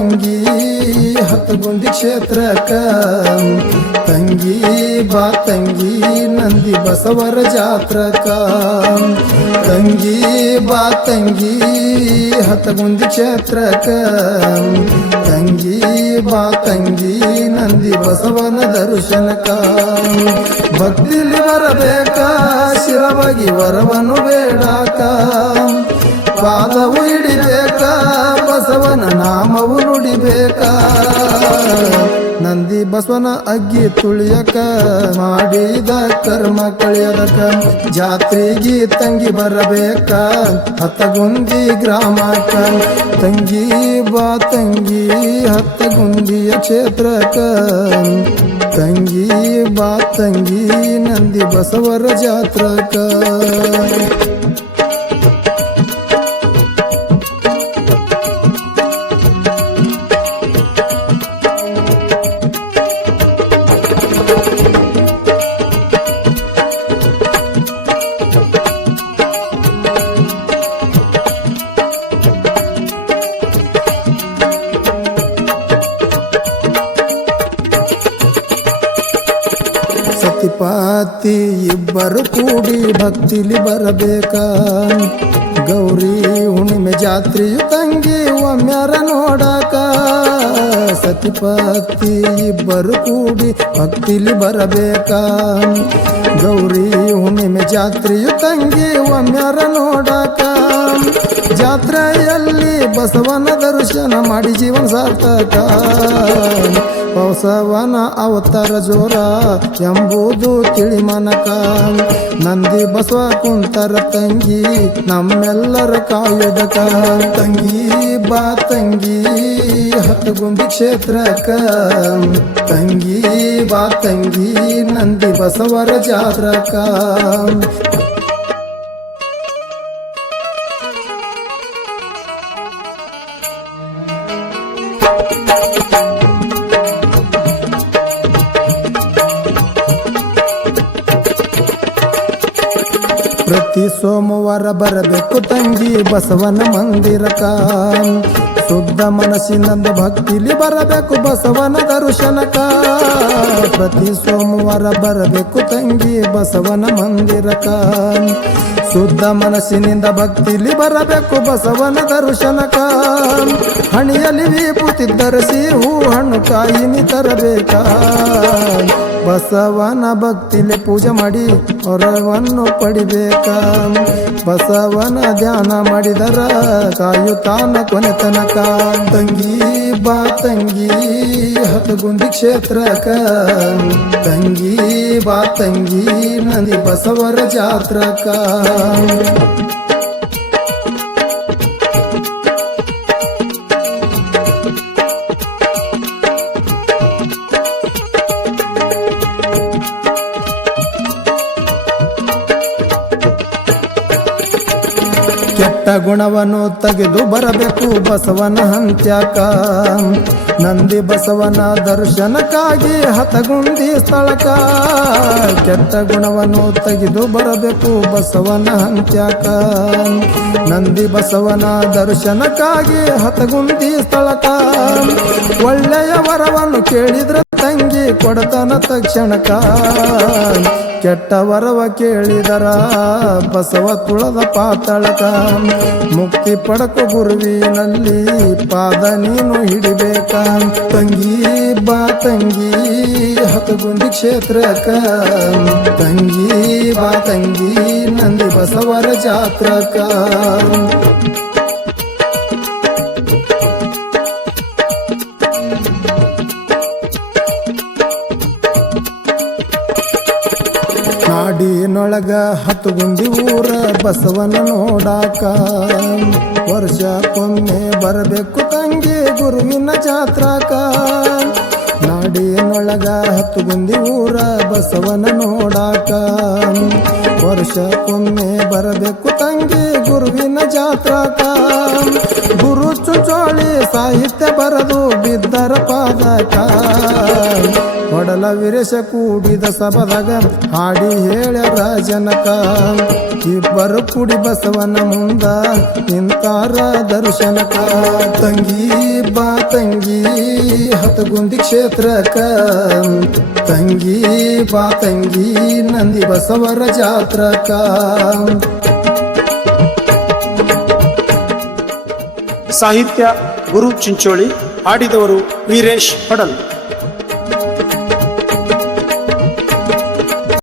ತಂಗಿ ಹತ್ತಗುಂದಿ ಕ್ಷೇತ್ರಕ್ಕ. ತಂಗಿ ಬಾ ತಂಗಿ ನಂದಿ ಬಸವರ ಜಾತ್ರಕ ತಂಗಿ ಬಾ ತಂಗಿ ಹತ್ತಗುಂದಿ ಕ್ಷೇತ್ರಕ ತಂಗಿ ಬಾ ತಂಗಿ ನಂದಿ ಬಸವನ ದರ್ಶನಕ ಭಕ್ತಿಲಿ ಬರಬೇಕ, ಶಿರವಾಗಿ ವರವನು ಬೇಡಾಕ. ಪಾದವು ಹಿಡಿಬೇಕ ಬಸವನ ನಾಮವು ನುಡಿಬೇಕ. ನಂದಿ ಬಸವನ ಅಗ್ಗಿ ತುಳಿಯಕ, ಮಾಡಿದ ಕರ್ಮ ಕಳಿಯದಕ ಜಾತ್ರೆಗೆ ತಂಗಿ ಬರಬೇಕ, ಹತ್ತಗುಂದಿ ಗ್ರಾಮಕ ತಂಗಿ ಬಾ ತಂಗಿ, ಹತ್ತಗುಂದಿಯ ಕ್ಷೇತ್ರಕ ತಂಗಿ ಬಾ ತಂಗಿ, ನಂದಿ ಬಸವರ ಜಾತ್ರಕ್ಕ. ಸತಿಪಾತಿ ಇಬ್ಬರು ಕೂಡಿ ಭಕ್ತಿಲಿ ಬರಬೇಕ. ಗೌರಿ, ಹುಣ್ಣಿಮೆ ಜಾತ್ರೆಯು ತಂಗಿ ಒಮ್ಮ್ಯಾರ ನೋಡಾಕ. ಸತಿಪತಿ ಇಬ್ಬರು ಕೂಡಿ ಭಕ್ತಿಲಿ ಬರಬೇಕ. ಗೌರಿ, ಹುಣ್ಣಿಮೆ ಜಾತ್ರೆಯು ತಂಗಿ ಒಮ್ಮ್ಯಾರ ನೋಡಾಕ. ಜಾತ್ರೆಯಲ್ಲಿ ಬಸವನ ದರ್ಶನ ಮಾಡಿ ಜೀವನ ಸಾರ್ಥಕ. ಬಸವನ ಅವತಾರ ಜೋರ ಎಂಬುದು ತಿಳಿಮನಕ. ನಂದಿ ಬಸವ ಕುಂತರ ತಂಗಿ, ನಮ್ಮೆಲ್ಲರ ಕಾಯುದಕ. ತಂಗಿ ಬಾ ತಂಗಿ, ಹತ್ತಗುಂಬಿ ಕ್ಷೇತ್ರಕ. ತಂಗಿ ಬಾ ತಂಗಿ, ನಂದಿ ಬಸವರ ಜಾತ್ರಕ. ಪ್ರತಿ ಸೋಮವಾರ ಬರಬೇಕು ತಂಗಿ ಬಸವನ ಮಂದಿರಕ ಶುದ್ಧ ಮನಸ್ಸಿನಂದ ಭಕ್ತಿಲಿ ಬರಬೇಕು ಬಸವನ ದರ್ಶನಕ ಪ್ರತಿ ಸೋಮವಾರ ಬರಬೇಕು ತಂಗಿ ಬಸವನ ಮಂದಿರಕ ಶುದ್ಧ ಮನಸ್ಸಿನಿಂದ ಭಕ್ತಿಲಿ ಬರಬೇಕು ಬಸವನ ದರ್ಶನಕ ಹಣಿಯಲ್ಲಿ ವಿಭೂತಿ ಧರಿಸಿ ಹೂ ಹಣ್ಣು ಕಾಯಿನಿ ತರಬೇಕ. ಬಸವನ ಭಕ್ತಿಲಿ ಪೂಜೆ ಮಾಡಿ ಹೊರವನ್ನು ಪಡಿಬೇಕ? ಬಸವನ ಧ್ಯಾನ ಮಾಡಿದರ ಕಾಯುತ್ತಾನ ಕೊನೆ ತನಕ. ತಂಗಿ ಬಾ, ತಂಗಿ, ಹತಗುಂದಿ ಕ್ಷೇತ್ರಕ. ತಂಗಿ ಬಾ, ತಂಗಿ, ನಂದಿ ಬಸವರ ಜಾತ್ರಕ. ಕೆಟ್ಟ ಗುಣವನ್ನು ತೆಗೆದು ಬರಬೇಕು ಬಸವನ ಹಂತ್ಯಾಕ ನಂದಿ ಬಸವನ ದರ್ಶನಕ್ಕಾಗಿ ಹತಗುಂದಿ ಸ್ಥಳಕ. ಕೆಟ್ಟ ಗುಣವನ್ನು ತೆಗೆದು ಬರಬೇಕು ಬಸವನ ಹಂತ್ಯಾಕ ನಂದಿ ಬಸವನ ದರ್ಶನಕ್ಕಾಗಿ ಹತಗುಂದಿ ಸ್ಥಳಕ. ಒಳ್ಳೆಯ ವರವನ್ನು ಕೇಳಿದ್ರೆ ತಂಗಿ ಕೊಡತನ ತಕ್ಷಣಕ. ಕೆಟ್ಟ ವರವ ಕೇಳಿದರ, ಬಸವ ತುಳದ ಪಾತಳಕ. ಮುಕ್ತಿ ಪಡಕು ಗುರುವಿನಲ್ಲಿ ಪಾದ ನೀನು ಹಿಡಿಬೇಕ. ತಂಗಿ ಬಾ ತಂಗಿ, ಹತಗುಂದಿ ಕ್ಷೇತ್ರಕ ತಂಗಿ ಬಾ ತಂಗಿ, ನಂದಿ ಬಸವರ ಜಾತ್ರಕ ನಾಡಿನೊಳಗ ಹತ್ತು ಗುಂಡಿ ಊರ ಬಸವನ ನೋಡಾಕ. ವರ್ಷಕ್ಕೊಮ್ಮೆ ಬರಬೇಕು ತಂಗಿ ಗುರುವಿನ ಜಾತ್ರಾಕ. ನಾಡಿನೊಳಗ ಹತ್ತು ಗುಂಡಿ ಊರ ಬಸವನ ನೋಡಾಕ. ವರ್ಷಕ್ಕೊಮ್ಮೆ ಬರಬೇಕು ತಂಗಿ ಗುರುವಿನ ಜಾತ್ರಾಕ. ಗುರು ಚುಚೋಳಿ ಸಾಹಿತ್ಯ ಬರದು ಬಿದ್ದರ ಪಾದಕ. ಹೊಡಲ ವಿರೇಶ ಕೂಡಿದ ಸಭದಾಗ ಹಾಡಿ ಹೇಳ ರಾಜನಕ. ಇಬ್ಬರು ಕುಡಿ ಬಸವನ ಮುಂದ ನಿಂತಾರ ದರ್ಶನಕ. ತಂಗಿ ಬಾ ತಂಗಿ, ಹತಗುಂದಿ ಕ್ಷೇತ್ರಕ. ತಂಗಿ ಬಾ ತಂಗಿ, ನಂದಿ ಬಸವರ ಜಾತ್ರಕ. ಸಾಹಿತ್ಯ ಗುರು ಚಿಂಚೋಳಿ, ಹಾಡಿದವರು ವೀರೇಶ್ ಪಡಲ್.